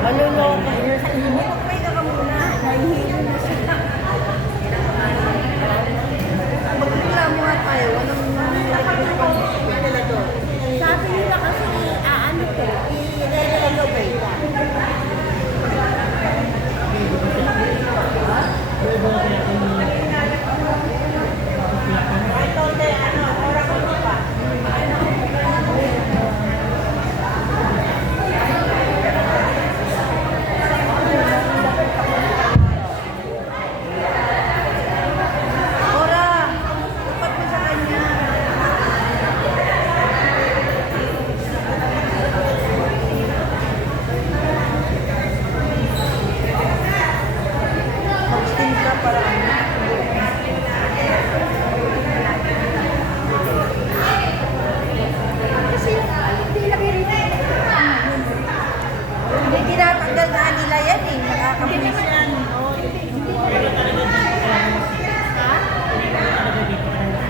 Maluloko. Sa inyo, may ka muna. Nahihilo na siya. Magreklamo nga tayo. Sabi nila kasi, ano to, i-renovate. Tinatanggal na nila yan eh, nakakamiss yan.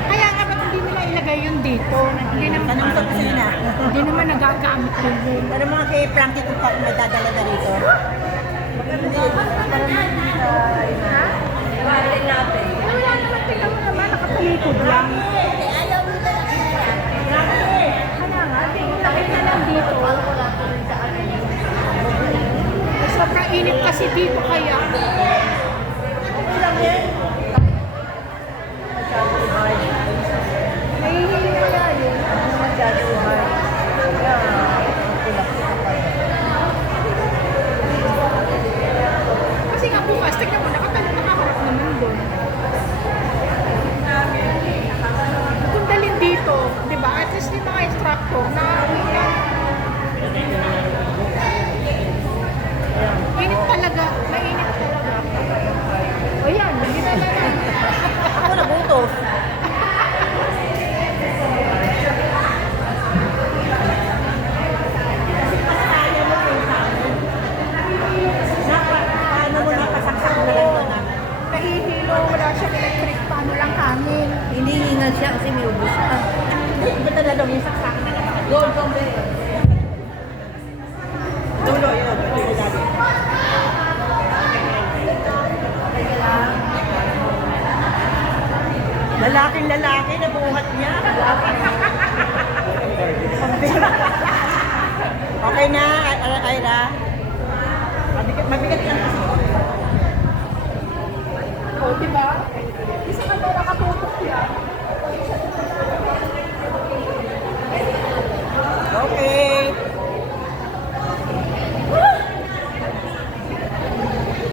Kaya nga ba't hindi nila ilagay yun dito? Hindi naman, Tanong sa kusina. hindi naman nagagamit yun. Pero mga kay Frankie kung pa madadala na dito. Iwarin natin. Wala naman, tingnan mo naman, nakatalikod lang. Ayaw mo na lang yan. Kaya nga, takit na lang dito. Sobrang init kasi dito kaya. Okay lang yan. Nahihili kaya yun. Kasi nga bukas, tignan mo, nakaharap naman doon. Kung dalhin dito, di ba? At least yung mga instructor na init talaga, mainit talaga. O yan, hindi na lang. Ako na buto. Paano mo nakasaksak na lang doon? Nahihilo, wala siyang electric, paano lang hangin. Hindi hingal siya kasi may ubos pa. Ba't na daw yung saksak na lang? Doon, be. Dulo, yun. Lalaking lalaki na buhat niya. Okay na, Ira? Mabigat yan kasi.